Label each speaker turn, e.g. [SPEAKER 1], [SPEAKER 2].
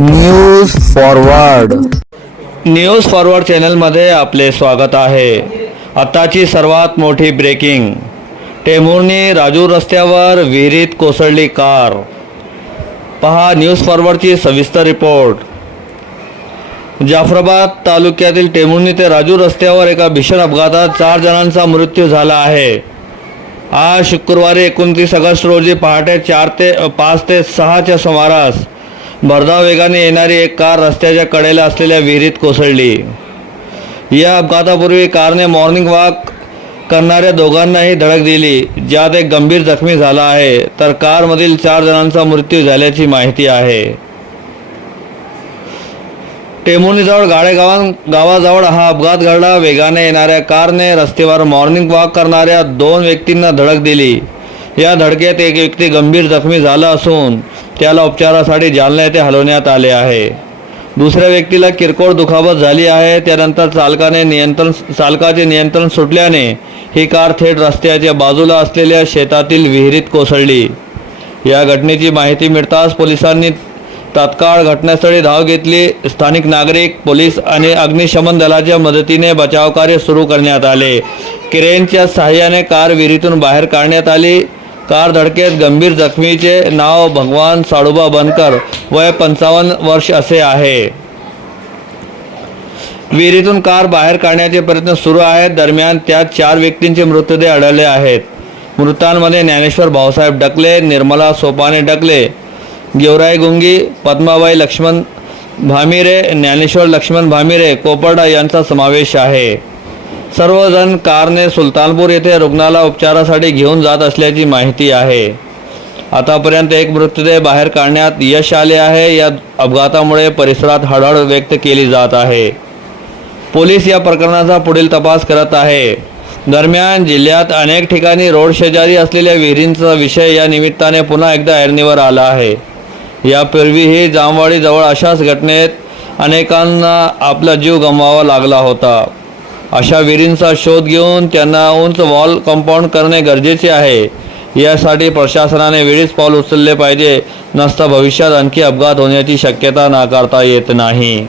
[SPEAKER 1] News forward
[SPEAKER 2] news forward चॅनलमध्ये आपले स्वागत आहे. आत्ताची सर्वात मोठी ब्रेकिंग टेंभुर्णी राजूर रस्त्यावर विहिरीत कोसळली कार. पहा न्यूज फॉरवर्डची सविस्तर रिपोर्ट जाफराबाद तालुक्यातील टेंभुर्णी ते राजू रस्त्यावर एका भीषण अपघातात चार जणांचा मृत्यू झाला आहे. आज शुक्रवारी एकोणतीस ऑगस्ट रोजी पहाटे चार ते पाच ते सहाच्या सुमारास भरधाव वेगाने येणारी एक कार रस्त्याच्या कडेला असलेल्या विहिरीत कोसळली. या अपघातापूर्वी कारने मॉर्निंग वॉक करणाऱ्या दोघांनाही धडक दिली. ज्यात एक गंभीर जखमी झाला आहे. तर कारमधील चार जणांचा मृत्यू झाल्याची माहिती आहे. टेमोनीजवळ गाडेगावां गावाजवळ हा अपघात घडला. वेगाने येणाऱ्या कारने रस्त्यावर मॉर्निंग वॉक करणाऱ्या दोन व्यक्तींना धडक दिली. या धडकेत एक व्यक्ती गंभीर जखमी झाला असून त्याला उपचारासाठी जालना येथे हलवण्यात आले आहे. दुसऱ्या व्यक्तीला किरकोळ दुखापत झाली आहे. त्यानंतर चालकाने नियंत्रण चालकाचे नियंत्रण सुटल्याने ही कार थेट रस्त्याच्या बाजूला असलेल्या शेतातील विहिरीत कोसळली. या घटनेची माहिती मिळताच पोलिसांनी तात्काळ घटनास्थळी धाव घेतली. स्थानिक नागरिक पोलीस आणि अग्निशमन दलाच्या मदतीने बचावकार्य सुरू करण्यात आले. क्रेनच्या सहाय्याने कार विहिरीतून बाहेर काढण्यात आली. कार धडकेत गंभीर जखमीचे नाव भगवान साडोबा बनकर वय पंचावन्न वर्ष असे आहे. विहिरीतून कार बाहेर काढण्याचे प्रयत्न सुरू आहेत. दरम्यान त्यात चार व्यक्तींचे मृतदेह आढळले आहेत. मृतांमध्ये ज्ञानेश्वर भाऊसाहेब डकले निर्मला सोपाने डकले गेवराई गुंगी पद्माबाई लक्ष्मण भामिरे ज्ञानेश्वर लक्ष्मण भामिरे कोपर्डा यांचा समावेश आहे. सर्वजण कारने सुलतानपूर येथे रुग्णाला उपचारासाठी घेऊन जात असल्याची माहिती आहे. आतापर्यंत एक मृतदेह बाहेर काढण्यात यश आले आहे. या अपघातामुळे परिसरात हळहळ व्यक्त केली जात आहे. पोलीस या प्रकरणाचा पुढील तपास करत आहे. दरम्यान जिल्ह्यात अनेक ठिकाणी रोड शेजारी असलेल्या विहिरींचा विषय या निमित्ताने पुन्हा एकदा ऐरणीवर आला आहे. यापूर्वीही जामवाडीजवळ अशाच घटनेत अनेकांना आपला जीव गमवावा लागला होता. अशा विहिरींचा शोध घेऊन त्यांना उंच वॉल कंपाऊंड करणे गरजेचे आहे. यासाठी प्रशासनाने वेळीच पाऊल उचलले पाहिजे. नसता भविष्यात आणखी अपघात होण्याची शक्यता नाकारता येत नाही.